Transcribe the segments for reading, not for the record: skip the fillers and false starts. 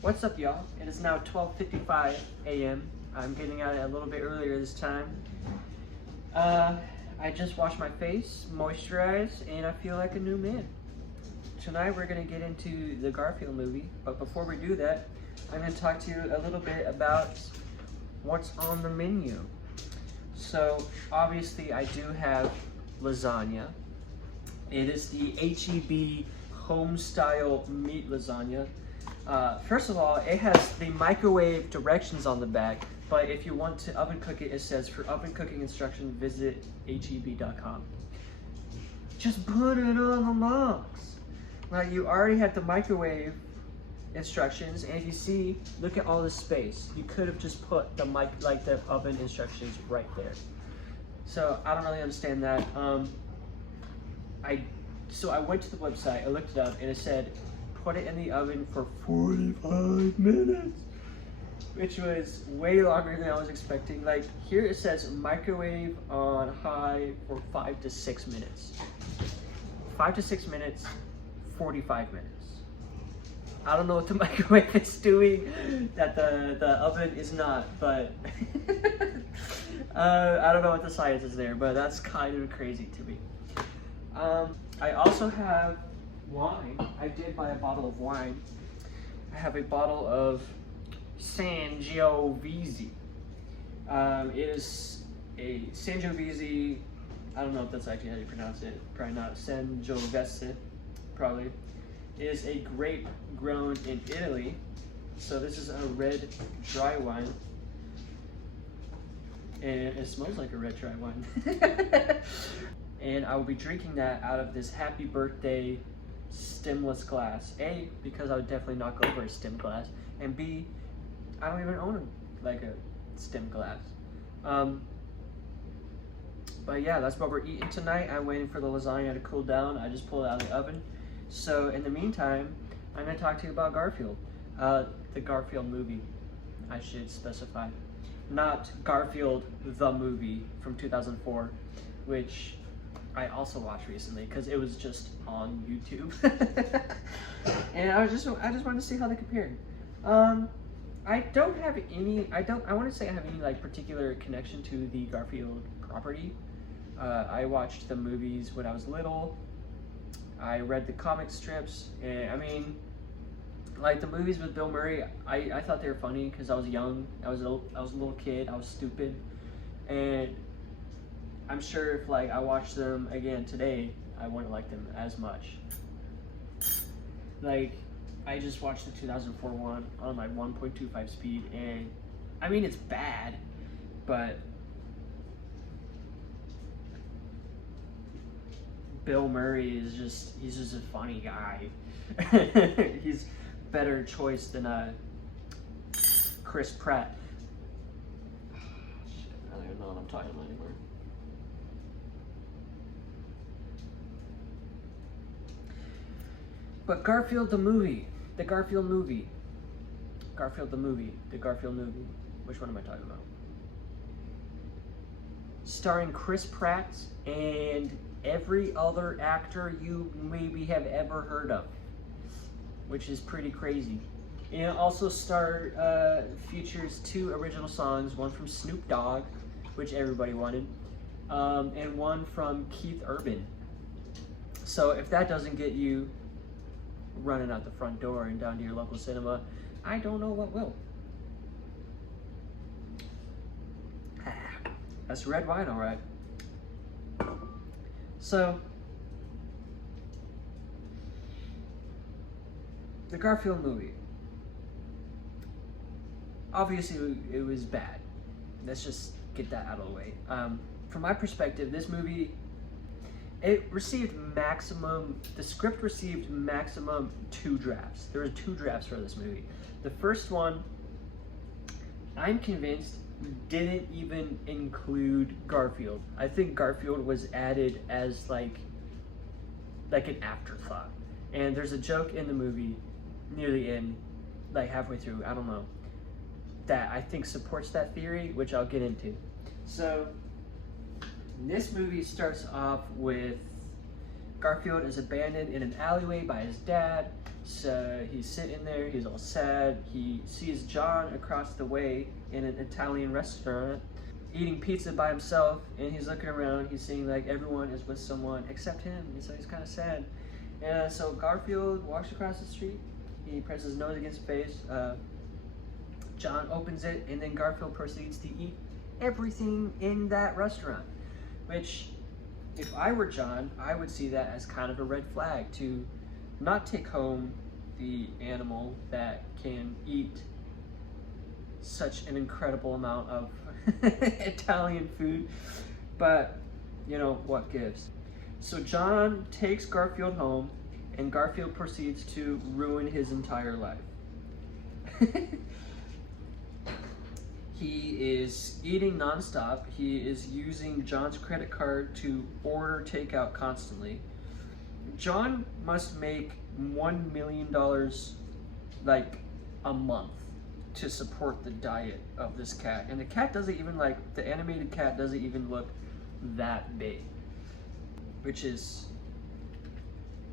What's up, y'all? It is now 12:55 a.m. I'm getting out a little bit earlier this time. I just washed my face, moisturized, and I feel like a new man. Tonight we're going to get into the Garfield movie, but before we do that, I'm going to talk to you a little bit about what's on the menu. So, obviously I do have lasagna. It is the H-E-B home-style meat lasagna. First of all, it has the microwave directions on the back, but if you want to oven cook it, it says for oven cooking instruction, visit heb.com. Just put it on the logs. Like, you already have the microwave instructions, and if you see, look at all the space. You could have just put the the oven instructions right there. So I don't really understand that. So I went to the website, I looked it up, and it said put it in the oven for 45 minutes, which was way longer than I was expecting. Like, here it says microwave on high for 5 to 6 minutes. 5 to 6 minutes, 45 minutes. I don't know what the microwave is doing that the oven is not, but I don't know what the science is there, but that's kind of crazy to me. I also have wine. I did buy a bottle of wine. I have a bottle of Sangiovese. It is a Sangiovese, I don't know if that's actually how you pronounce it, probably not. Sangiovese, probably. It is a grape grown in Italy. So this is a red dry wine. And it smells like a red dry wine. And I will be drinking that out of this happy birthday stemless glass. A, because I would definitely knock over a stem glass, and B, I don't even own a stem glass. But yeah, that's what we're eating tonight. I'm waiting for the lasagna to cool down. I just pulled it out of the oven. So in the meantime, I'm going to talk to you about Garfield. The Garfield movie, I should specify. Not Garfield the movie from 2004, which I also watched recently because it was just on YouTube. And I just wanted to see how they compared. I don't have any, I want to say I have any particular connection to the Garfield property. I watched the movies when I was little. I read the comic strips, and I mean, like the movies with Bill Murray, I thought they were funny because I was young. I was a little kid. I was stupid, and I'm sure if I watched them again today, I wouldn't like them as much. I just watched the 2004 one on 1.25 speed, and I mean, it's bad, but Bill Murray is he's just a funny guy. He's better choice than Chris Pratt. Shit, I don't even know what I'm talking about anymore. But Garfield the movie, the Garfield movie, Garfield the movie, the Garfield movie. Which one am I talking about? Starring Chris Pratt and every other actor you maybe have ever heard of, which is pretty crazy. And it also features 2 original songs, one from Snoop Dogg, which everybody wanted, and one from Keith Urban. So if that doesn't get you running out the front door and down to your local cinema, I don't know what will. That's red wine, all right. So, the Garfield movie. Obviously, it was bad. Let's just get that out of the way. From my perspective, this movie, the script received maximum 2 drafts. There were 2 drafts for this movie. The first one, I'm convinced, didn't even include Garfield. I think Garfield was added as like an afterthought. And there's a joke in the movie near the end, halfway through, I don't know, that I think supports that theory, which I'll get into. So this movie starts off with Garfield is abandoned in an alleyway by his dad. So he's sitting there, he's all sad. He sees John across the way in an Italian restaurant eating pizza by himself, and he's looking around, he's seeing like everyone is with someone except him, and so he's kind of sad. And so Garfield walks across the street, he presses his nose against his face, John opens it, and then Garfield proceeds to eat everything in that restaurant, which, if I were John, I would see that as kind of a red flag to not take home the animal that can eat such an incredible amount of Italian food, but you know, what gives? So John takes Garfield home, and Garfield proceeds to ruin his entire life. He is eating nonstop. He is using John's credit card to order takeout constantly. John must make $1 million like a month to support the diet of this cat. And the cat doesn't even the animated cat doesn't even look that big, which is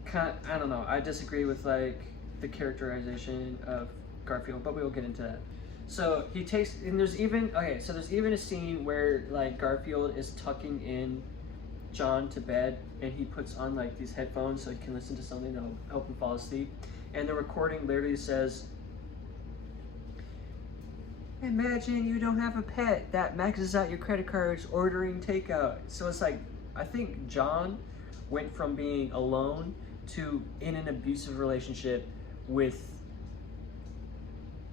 kind of, I don't know. I disagree with like the characterization of Garfield, but we will get into that. So he takes, and there's even a scene where like Garfield is tucking in John to bed, and he puts on like these headphones so he can listen to something that'll help him fall asleep. And the recording literally says, "Imagine you don't have a pet that maxes out your credit cards ordering takeout." So it's like, I think John went from being alone to in an abusive relationship with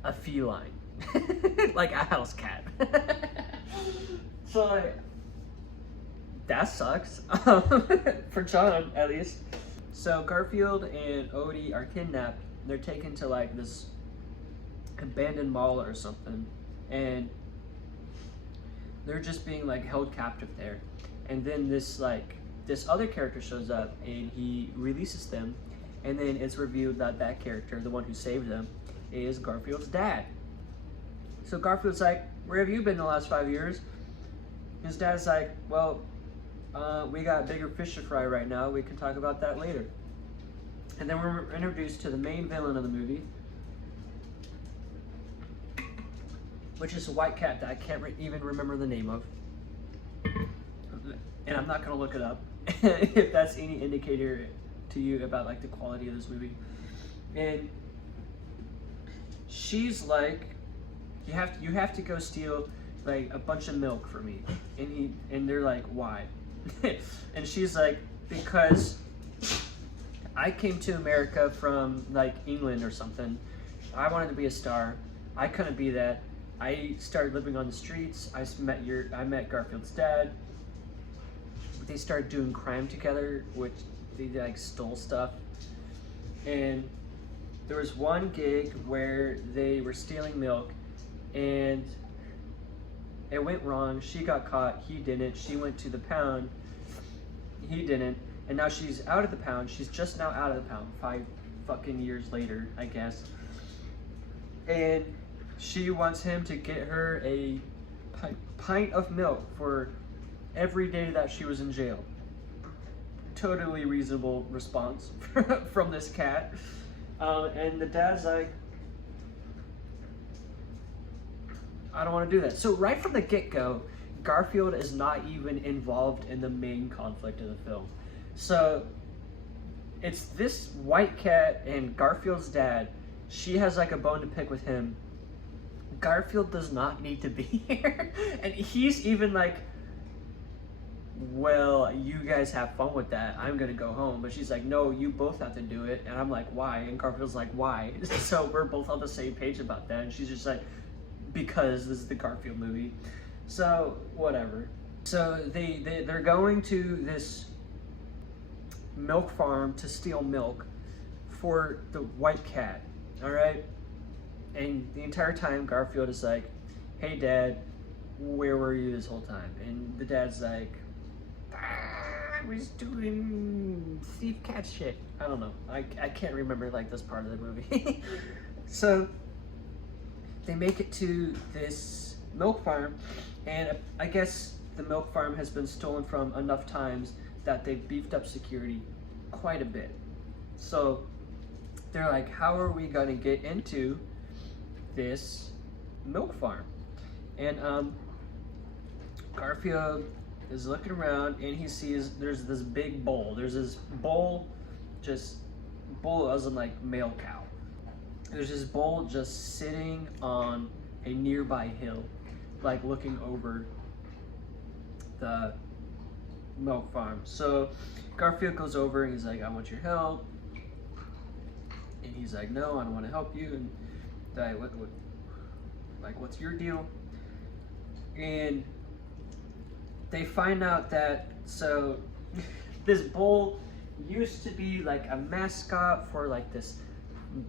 a feline. Like a house cat. So like, that sucks. For John, at least. So Garfield and Odie are kidnapped. They're taken to like this abandoned mall or something, and they're just being like held captive there. And then this other character shows up, and he releases them, and then it's revealed that that character, the one who saved them, is Garfield's dad. So Garfield's like, "Where have you been the last 5 years?" His dad's like, "Well, we got bigger fish to fry right now. We can talk about that later." And then we're introduced to the main villain of the movie, which is a white cat that I can't even remember the name of. And I'm not going to look it up if that's any indicator to you about like the quality of this movie. And she's like, you have to go steal like a bunch of milk for me. And they're like, "Why?" And she's like, "Because I came to America from like England or something. I wanted to be a star. I couldn't be that. I started living on the streets. I met Garfield's dad. They started doing crime together, which they like stole stuff. And there was one gig where they were stealing milk, and it went wrong. She got caught. He didn't. She went to the pound. He didn't. And now she's out of the pound. She's just now out of the pound, 5 fucking years later, I guess. And she wants him to get her a pint of milk for every day that she was in jail. Totally reasonable response from this cat. And the dad's like, "I don't want to do that." So right from the get-go, Garfield is not even involved in the main conflict of the film. So it's this white cat and Garfield's dad. She has like a bone to pick with him. Garfield does not need to be here. And he's even like, "Well, you guys have fun with that. I'm gonna go home." But she's like, "No, you both have to do it." And I'm like, "Why?" And Garfield's like, "Why?" So we're both on the same page about that. And she's just like, "Because this is the Garfield movie." So whatever. So they're going to this milk farm to steal milk for the white cat. All right. And the entire time Garfield is like, "Hey Dad, where were you this whole time?" And the dad's like, "I was doing thief cat shit." I don't know. I can't remember like this part of the movie. So they make it to this milk farm, and I guess the milk farm has been stolen from enough times that they've beefed up security quite a bit. So they're like, how are we gonna get into this milk farm? And Garfield is looking around and he sees there's this big bull. There's this bull, just bull as in like male cow. There's this bull just sitting on a nearby hill, like looking over the milk farm. So Garfield goes over and he's like, I want your help. And he's like, no, I don't want to help you. And what's your deal? And they find out that, so this bull used to be like a mascot for like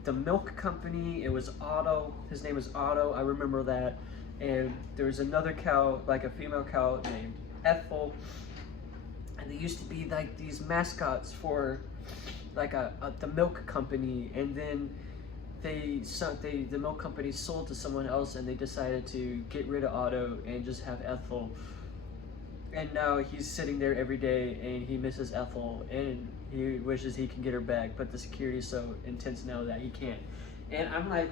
the milk company. It was Otto. His name was Otto. I remember that. And there was another cow, like a female cow named Ethel. And they used to be like these mascots for like the milk company. And then the milk company sold to someone else, and they decided to get rid of Otto and just have Ethel. And now he's sitting there every day and he misses Ethel and he wishes he can get her back, but the security is so intense now that he can't. And I'm like,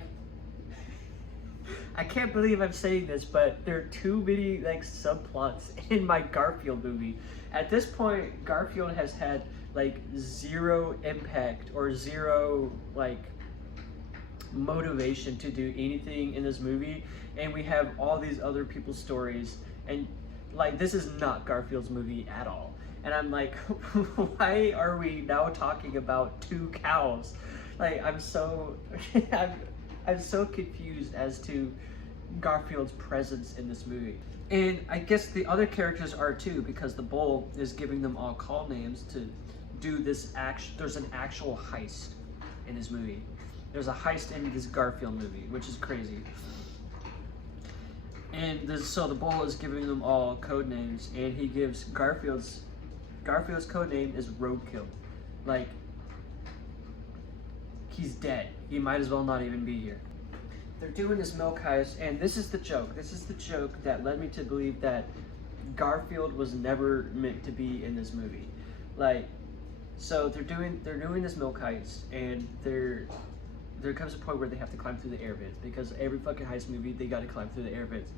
I can't believe I'm saying this, but there are too many like subplots in my Garfield movie. At this point, Garfield has had like zero impact or zero like motivation to do anything in this movie, and we have all these other people's stories, and like this is not Garfield's movie at all. And I'm like, why are we now talking about two cows? Like I'm so I'm so confused as to Garfield's presence in this movie. And I guess the other characters are too, because the bull is giving them all call names to do this action. There's an actual heist in this movie. There's a heist in this Garfield movie, which is crazy. And so the bull is giving them all code names, and he gives Garfield's code name is Roadkill. Like, he's dead. He might as well not even be here. They're doing this milk heist, and this is the joke. This is the joke that led me to believe that Garfield was never meant to be in this movie. Like, so they're doing this milk heist, and there comes a point where they have to climb through the air vents, because every fucking heist movie they gotta climb through the air vents.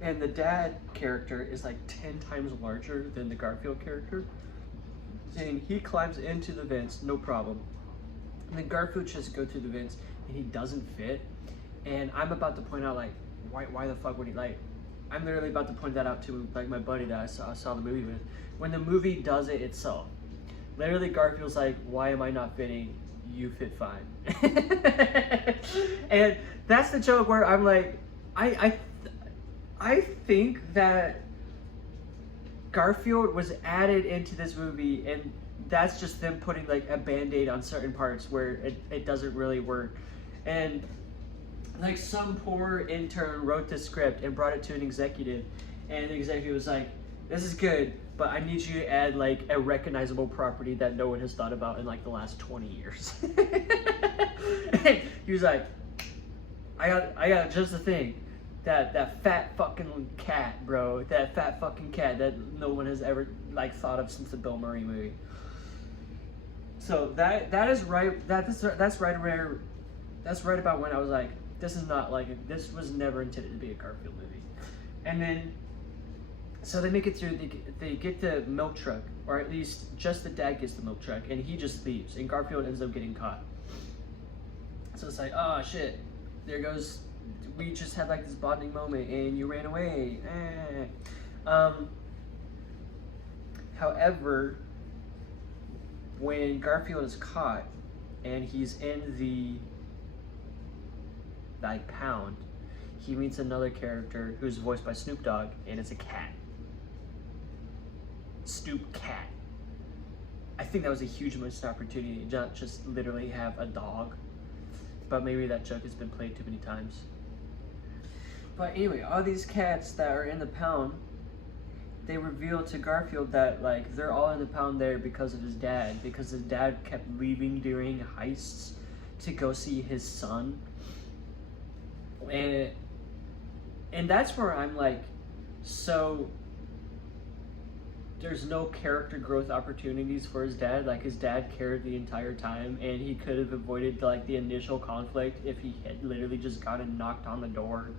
And the dad character is like 10 times larger than the Garfield character. And he climbs into the vents, no problem. And then Garfield tries to go through the vents and he doesn't fit. And I'm about to point out like, why the fuck would he, like, I'm literally about to point that out to like my buddy that I saw the movie with. When the movie does it itself, literally Garfield's like, why am I not fitting? You fit fine. And that's the joke where I'm like, I think that Garfield was added into this movie, and that's just them putting like a band-aid on certain parts where it doesn't really work. And like some poor intern wrote the script and brought it to an executive, and the executive was like, this is good, but I need you to add like a recognizable property that no one has thought about in like the last 20 years. And he was like, I got just the thing. That fat fucking cat, bro. That fat fucking cat that no one has ever like thought of since the Bill Murray movie. So that is right. That's right where, that's right about when I was like, this is not like this was never intended to be a Garfield movie. And then, so they make it through. They get the milk truck, or at least just the dad gets the milk truck, and he just leaves, and Garfield ends up getting caught. So it's like, oh shit, there goes. We just had like this bonding moment, and you ran away. However, when Garfield is caught, and he's in the like pound, he meets another character who's voiced by Snoop Dogg, and it's a cat. Snoop Cat. I think that was a huge missed opportunity, not just literally have a dog, but maybe that joke has been played too many times. But anyway, all these cats that are in the pound, they reveal to Garfield that like they're all in the pound there because of his dad, because his dad kept leaving during heists to go see his son. And that's where I'm like, so there's no character growth opportunities for his dad. Like his dad cared the entire time, and he could have avoided like the initial conflict if he had literally just gone and knocked on the door.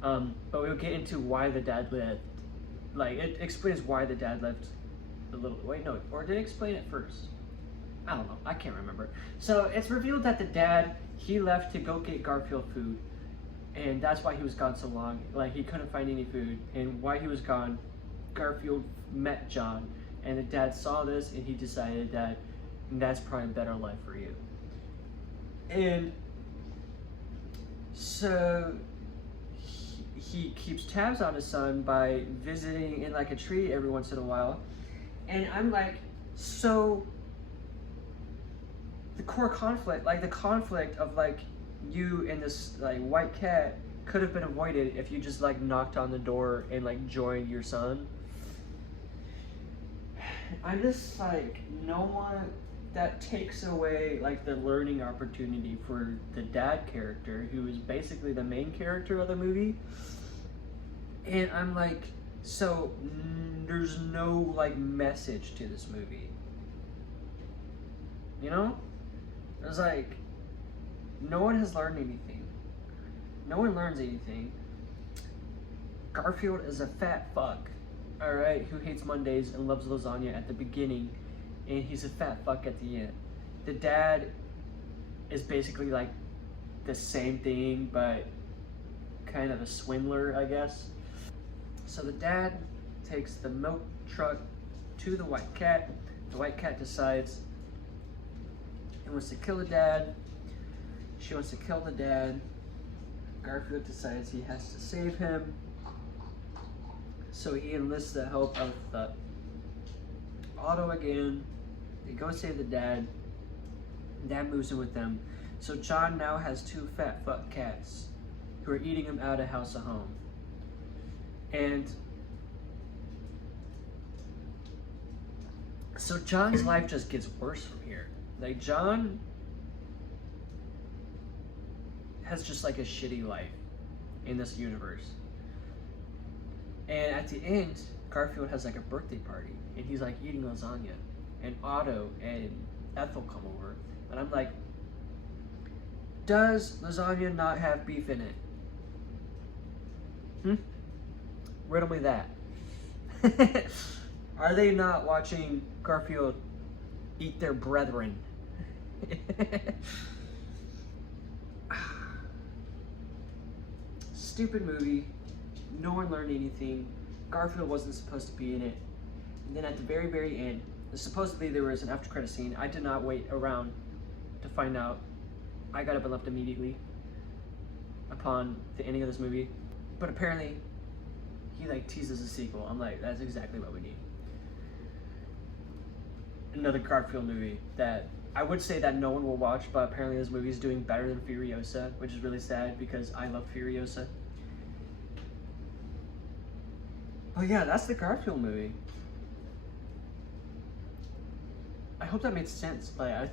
But we'll get into why the dad left. Like it explains why the dad left a little. Wait, no, or did it explain it first? I don't know. I can't remember. So it's revealed that the dad, he left to go get Garfield food, and that's why he was gone so long. Like he couldn't find any food, and while he was gone, Garfield met John, and the dad saw this, and he decided that that's probably a better life for you. And so he keeps tabs on his son by visiting in like a tree every once in a while, and I'm like, so the core conflict, like the conflict of like you and this like white cat could have been avoided if you just like knocked on the door and like joined your son. I'm just like, no one, that takes away like the learning opportunity for the dad character, who is basically the main character of the movie. And I'm like, so there's no like message to this movie, you know? It's like, no one has learned anything. No one learns anything. Garfield is a fat fuck, alright, who hates Mondays and loves lasagna at the beginning, and he's a fat fuck at the end. The dad is basically like the same thing, but kind of a swindler, I guess. So the dad takes the milk truck to the white cat. The white cat decides he wants to kill the dad. She wants to kill the dad. Garfield decides he has to save him. So he enlists the help of the Otto again. They go save the dad. Dad moves in with them. So John now has two fat fuck cats who are eating him out of house of home. And so John's life just gets worse from here. Like John has just like a shitty life in this universe. And at the end, Garfield has like a birthday party, and he's like eating lasagna, and Otto and Ethel come over, and I'm like, does lasagna not have beef in it? Riddle me that. Are they not watching Garfield eat their brethren? Stupid movie. No one learned anything. Garfield wasn't supposed to be in it. And then at the very, very end, supposedly there was an after credit scene. I did not wait around to find out. I got up and left immediately upon the ending of this movie. But apparently, he like teases a sequel. I'm like, that's exactly what we need. Another Garfield movie that I would say that no one will watch, but apparently this movie is doing better than Furiosa, which is really sad because I love Furiosa. But yeah, that's the Garfield movie. I hope that made sense. Like,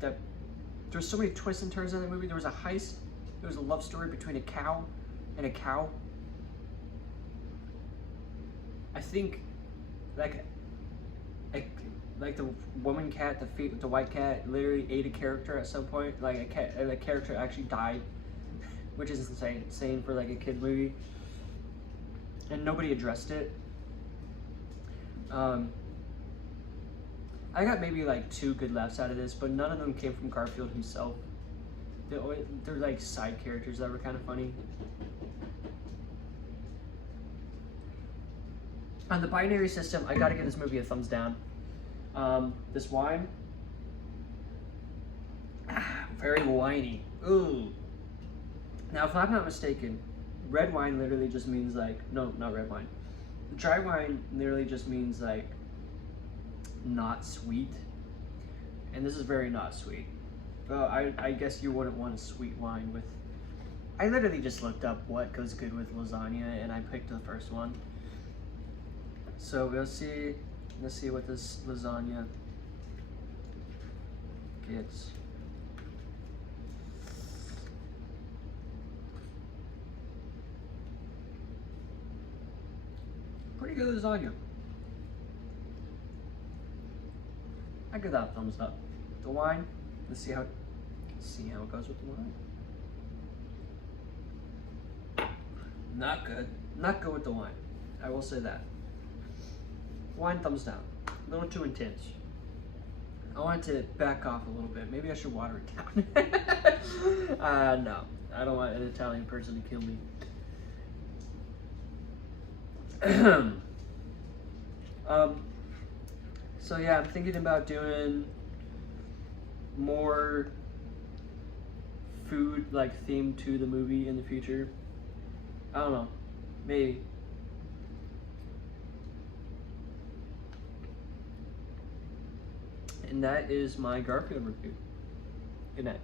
that there's so many twists and turns in the movie. There was a heist. There was a love story between a cow and a cow. I think, like the woman cat, the white cat, literally ate a character at some point. Like a character actually died, which is insane for like a kid movie. And nobody addressed it. I got maybe like 2 good laughs out of this, but none of them came from Garfield himself. They're like side characters that were kind of funny. On the binary system, I gotta give this movie a thumbs down. This wine, very winey. Ooh. Now, if I'm not mistaken, red wine literally just means like, no, not red wine. Dry wine literally just means like not sweet. And this is very not sweet. I guess you wouldn't want a sweet wine with, I literally just looked up what goes good with lasagna and I picked the first one. So let's see what this lasagna gets. Pretty good lasagna. I give that a thumbs up. The wine, let's see how it goes with the wine. Not good. Not good with the wine. I will say that. Wine, thumbs down. A little too intense. I want it to back off a little bit. Maybe I should water it down. No, I don't want an Italian person to kill me. So yeah, I'm thinking about doing more food like themed to the movie in the future. I don't know, maybe. And that is my Garfield review. Good night.